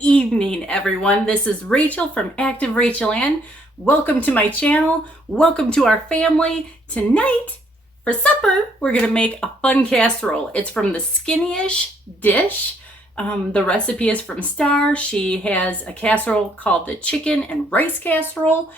evening, everyone. This is Rachel from activerachelanne. Welcome to my channel. Welcome to our family. Tonight, for supper, we're gonna make a fun casserole. It's from the Skinnyish dish. The recipe is from Star. She has a casserole called the chicken and rice casserole.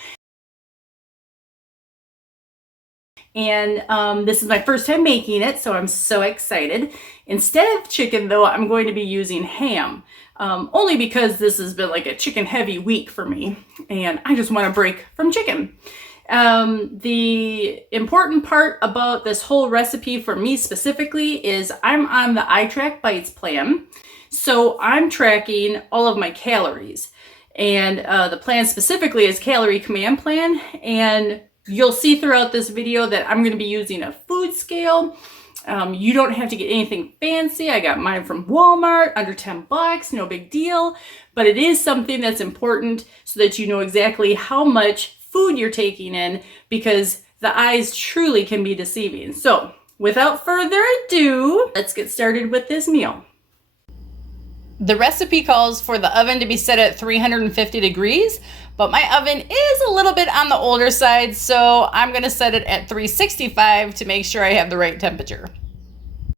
And this is my first time making it, so I'm so excited. Instead of chicken, though, I'm going to be using ham. Only because this has been like a chicken heavy week for me, and I just want to break from chicken. The important part about this whole recipe for me specifically is I'm on the iTrackBites plan. So I'm tracking all of my calories. And the plan specifically is Calorie Command Plan. And you'll see throughout this video that I'm going to be using a food scale. You don't have to get anything fancy. I got mine from Walmart, under 10 bucks, no big deal. But it is something that's important so that you know exactly how much food you're taking in, because the eyes truly can be deceiving. So without further ado, let's get started with this meal. The recipe calls for the oven to be set at 350 degrees, but my oven is a little bit on the older side, so I'm gonna set it at 365 to make sure I have the right temperature.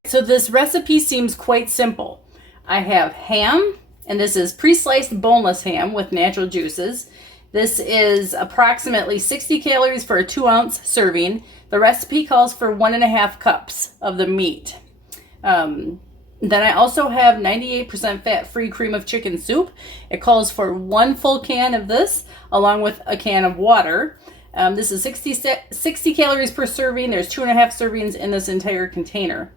So this recipe seems quite simple. I have ham, and this is pre-sliced boneless ham with natural juices. This is approximately 60 calories for a 2-ounce serving. The recipe calls for 1.5 cups of the meat. Then I also have 98% fat-free cream of chicken soup. It calls for 1 full can of this, along with a can of water. This is 60 calories per serving. There's 2.5 servings in this entire container.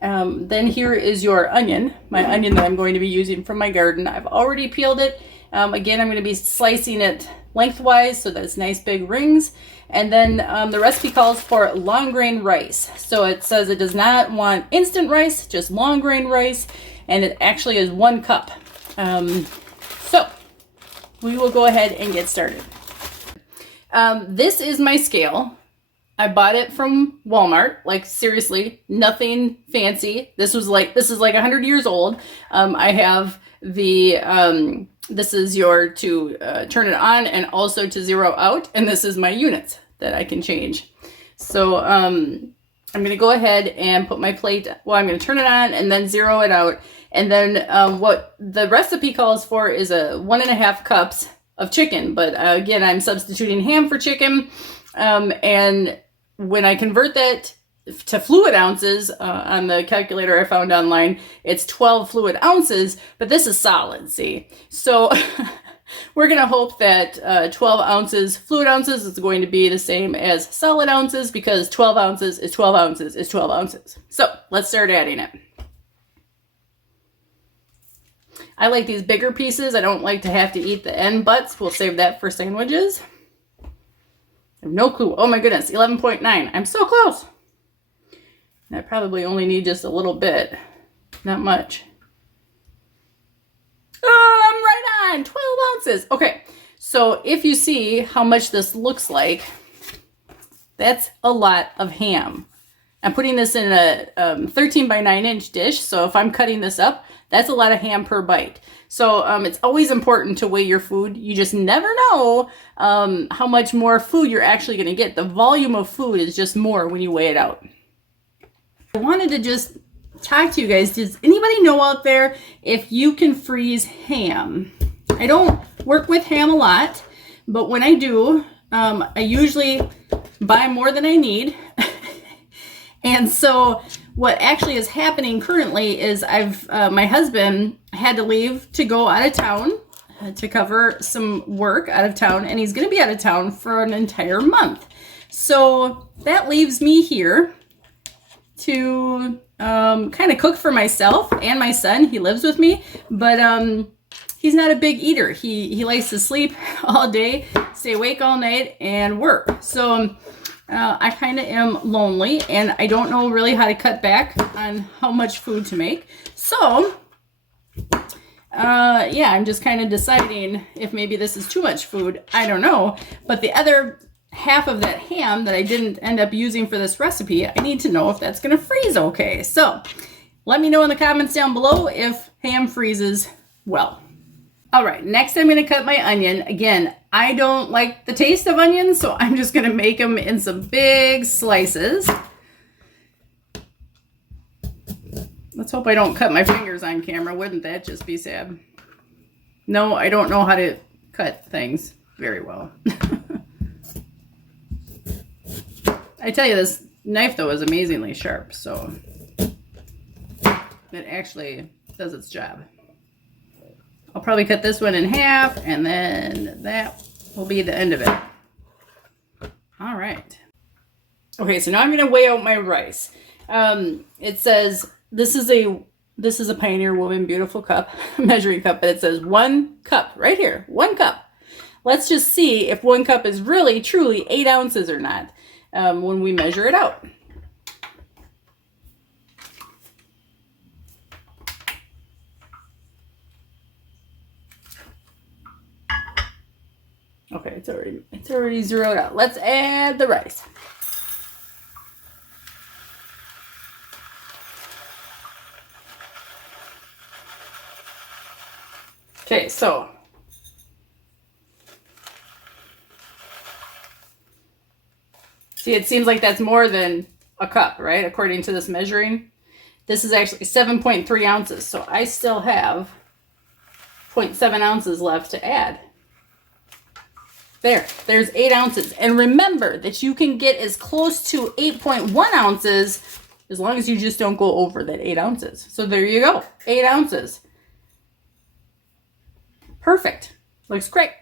Then here is your onion, my onion that I'm going to be using from my garden. I've already peeled it. Again, I'm going to be slicing it lengthwise so that it's nice big rings. And then the recipe calls for long grain rice. So it says it does not want instant rice, just long grain rice. And it actually is 1 cup. So we will go ahead and get started. This is my scale. I bought it from Walmart. Like, seriously, nothing fancy. This is like 100 years old. I have the this is your to turn it on and also to zero out, and this is my units that I can change. So I'm gonna go ahead and put my plate, well, I'm gonna turn it on and then zero it out. And then what the recipe calls for is 1.5 cups of chicken, but again, I'm substituting ham for chicken. And when I convert that to fluid ounces on the calculator I found online, it's 12 fluid ounces, but this is solid, see? So we're gonna hope that 12 ounces, fluid ounces, is going to be the same as solid ounces, because 12 ounces is 12 ounces is 12 ounces. So let's start adding it. I like these bigger pieces. I don't like to have to eat the end butts. We'll save that for sandwiches. I have no clue. Oh my goodness, 11.9. I'm so close. I probably only need just a little bit, not much. Oh, I'm right on, 12 ounces. Okay, so if you see how much this looks like, that's a lot of ham. I'm putting this in a 13 by 9 inch dish, so if I'm cutting this up, that's a lot of ham per bite. So it's always important to weigh your food. You just never know how much more food you're actually gonna get. The volume of food is just more when you weigh it out. I wanted to just talk to you guys. Does anybody know out there if you can freeze ham? I don't work with ham a lot, but when I do, I usually buy more than I need. And so what actually is happening currently is my husband had to leave to go out of town to cover some work out of town, and he's going to be out of town for an entire month. So that leaves me here to kind of cook for myself and my son. He lives with me, but he's not a big eater. He likes to sleep all day, stay awake all night, and work. So I kind of am lonely, and I don't know really how to cut back on how much food to make. So yeah, I'm just kind of deciding if maybe this is too much food. I don't know. But the other half of that ham that I didn't end up using for this recipe, I need to know if that's going to freeze okay. So let me know in the comments down below if ham freezes well. All right, next I'm gonna cut my onion. Again, I don't like the taste of onions, so I'm just gonna make them in some big slices. Let's hope I don't cut my fingers on camera. Wouldn't that just be sad? No, I don't know how to cut things very well. I tell you, this knife though is amazingly sharp, so it actually does its job. I'll probably cut this one in half, and then that will be the end of it. All right. Okay, so now I'm going to weigh out my rice. It says this is a Pioneer Woman Beautiful cup, measuring cup, but it says 1 cup right here, 1 cup. Let's just see if 1 cup is really truly 8 ounces or not when we measure it out. Okay, it's already zeroed out. Let's add the rice. Okay, so see, it seems like that's more than a cup, right? According to this measuring. This is actually 7.3 ounces, so I still have 0.7 ounces left to add. There's 8 ounces. And remember that you can get as close to 8.1 ounces as long as you just don't go over that 8 ounces. So there you go, 8 ounces. Perfect, looks great.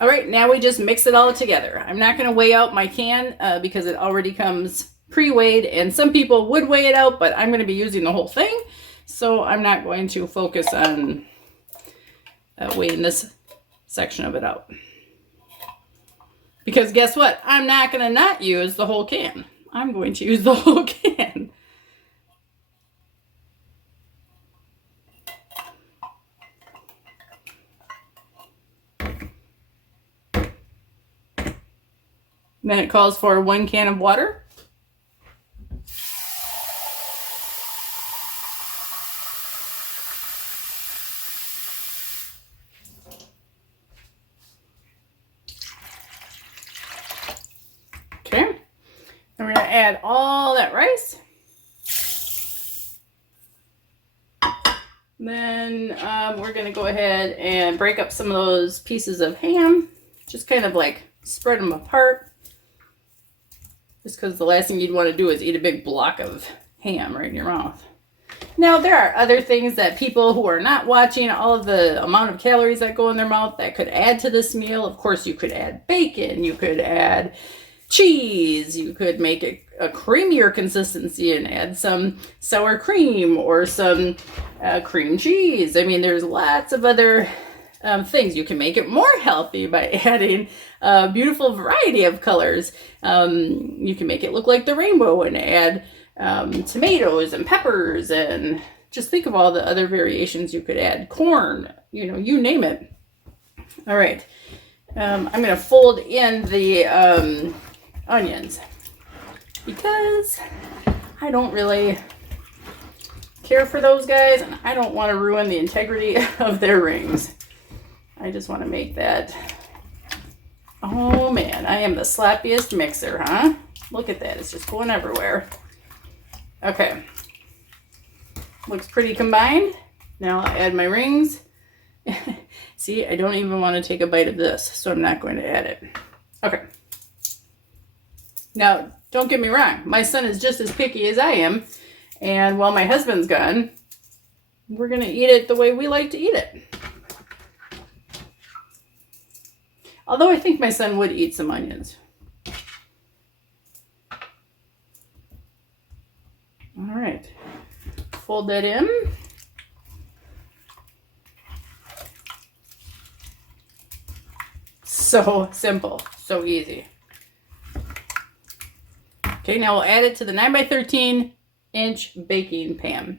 All right, now we just mix it all together. I'm not gonna weigh out my can because it already comes pre-weighed, and some people would weigh it out, but I'm gonna be using the whole thing. So I'm not going to focus on weighing this section of it out. Because guess what? I'm not going to not use the whole can. I'm going to use the whole can. Then it calls for 1 can of water. Okay, and we're gonna add all that rice. Then we're gonna go ahead and break up some of those pieces of ham. Just kind of like spread them apart. Just because the last thing you'd want to do is eat a big block of ham right in your mouth. Now, there are other things that people who are not watching all of the amount of calories that go in their mouth that could add to this meal. Of course, you could add bacon, you could add cheese, you could make it a creamier consistency and add some sour cream or some cream cheese. I mean, there's lots of other things. You can make it more healthy by adding a beautiful variety of colors. You can make it look like the rainbow and add tomatoes and peppers, and just think of all the other variations you could add. Corn, you name it. All right. I'm going to fold in the onions because I don't really care for those guys, and I don't want to ruin the integrity of their rings. I just want to make that. Oh man, I am the slappiest mixer, huh? Look at that, it's just going everywhere. Okay, looks pretty combined. Now I'll add my rings. See, I don't even want to take a bite of this, so I'm not going to add it. Okay. Now, don't get me wrong, my son is just as picky as I am, and while my husband's gone, we're going to eat it the way we like to eat it. Although I think my son would eat some onions. All right, fold that in. So simple, so easy. Okay, now we'll add it to the 9x13-inch baking pan.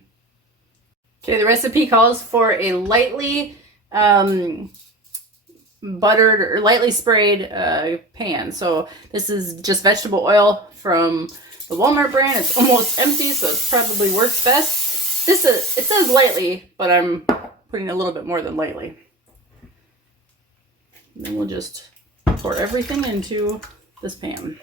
Okay, the recipe calls for a lightly buttered or lightly sprayed pan. So this is just vegetable oil from the Walmart brand. It's almost empty, so it probably works best. It says lightly, but I'm putting a little bit more than lightly. And then we'll just pour everything into this pan.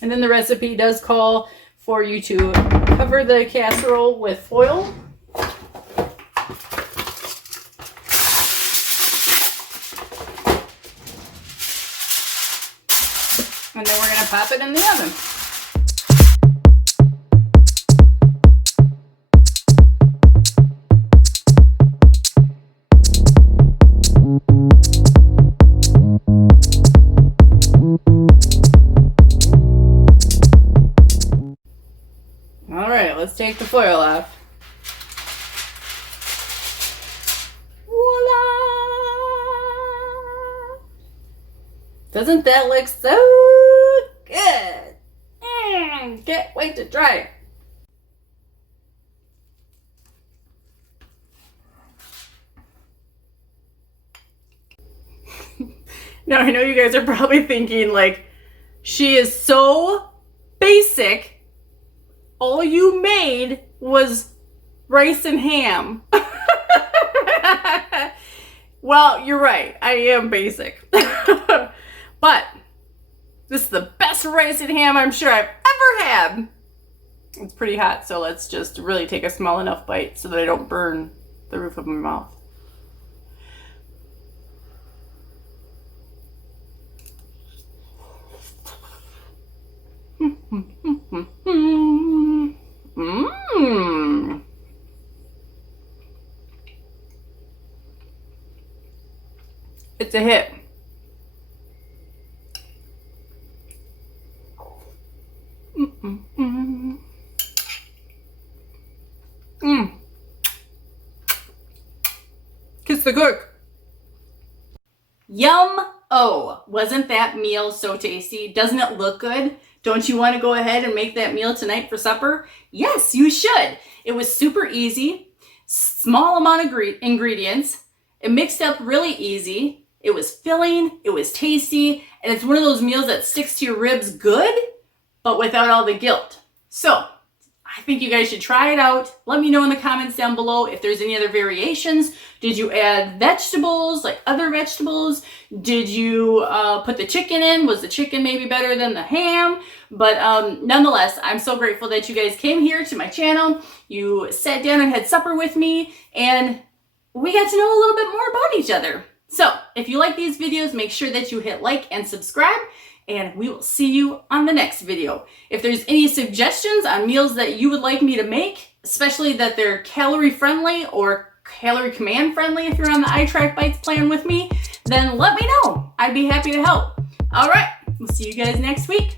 And then the recipe does call for you to cover the casserole with foil. And then we're going to pop it in the oven. All right, let's take the foil off. Voila! Doesn't that look so good? Can't wait to try it. Now, I know you guys are probably thinking, like, she is so basic. All you made was rice and ham. Well, you're right. I am basic. But this is the best rice and ham I'm sure I've ever had. It's pretty hot, so let's just really take a small enough bite so that I don't burn the roof of my mouth. It's a hit. Kiss the cook. Yum! Oh, wasn't that meal so tasty? Doesn't it look good? Don't you want to go ahead and make that meal tonight for supper? Yes, you should. It was super easy, small amount of ingredients. It mixed up really easy. It was filling, it was tasty, and it's one of those meals that sticks to your ribs good, but without all the guilt. So, I think you guys should try it out. Let me know in the comments down below if there's any other variations. Did you add vegetables, like other vegetables? Did you put the chicken in? Was the chicken maybe better than the ham? But nonetheless, I'm so grateful that you guys came here to my channel. You sat down and had supper with me, and we got to know a little bit more about each other. So, if you like these videos, make sure that you hit like and subscribe, and we will see you on the next video. If there's any suggestions on meals that you would like me to make, especially that they're calorie friendly or calorie command friendly if you're on the iTrackBites plan with me, then let me know. I'd be happy to help. All right, we'll see you guys next week.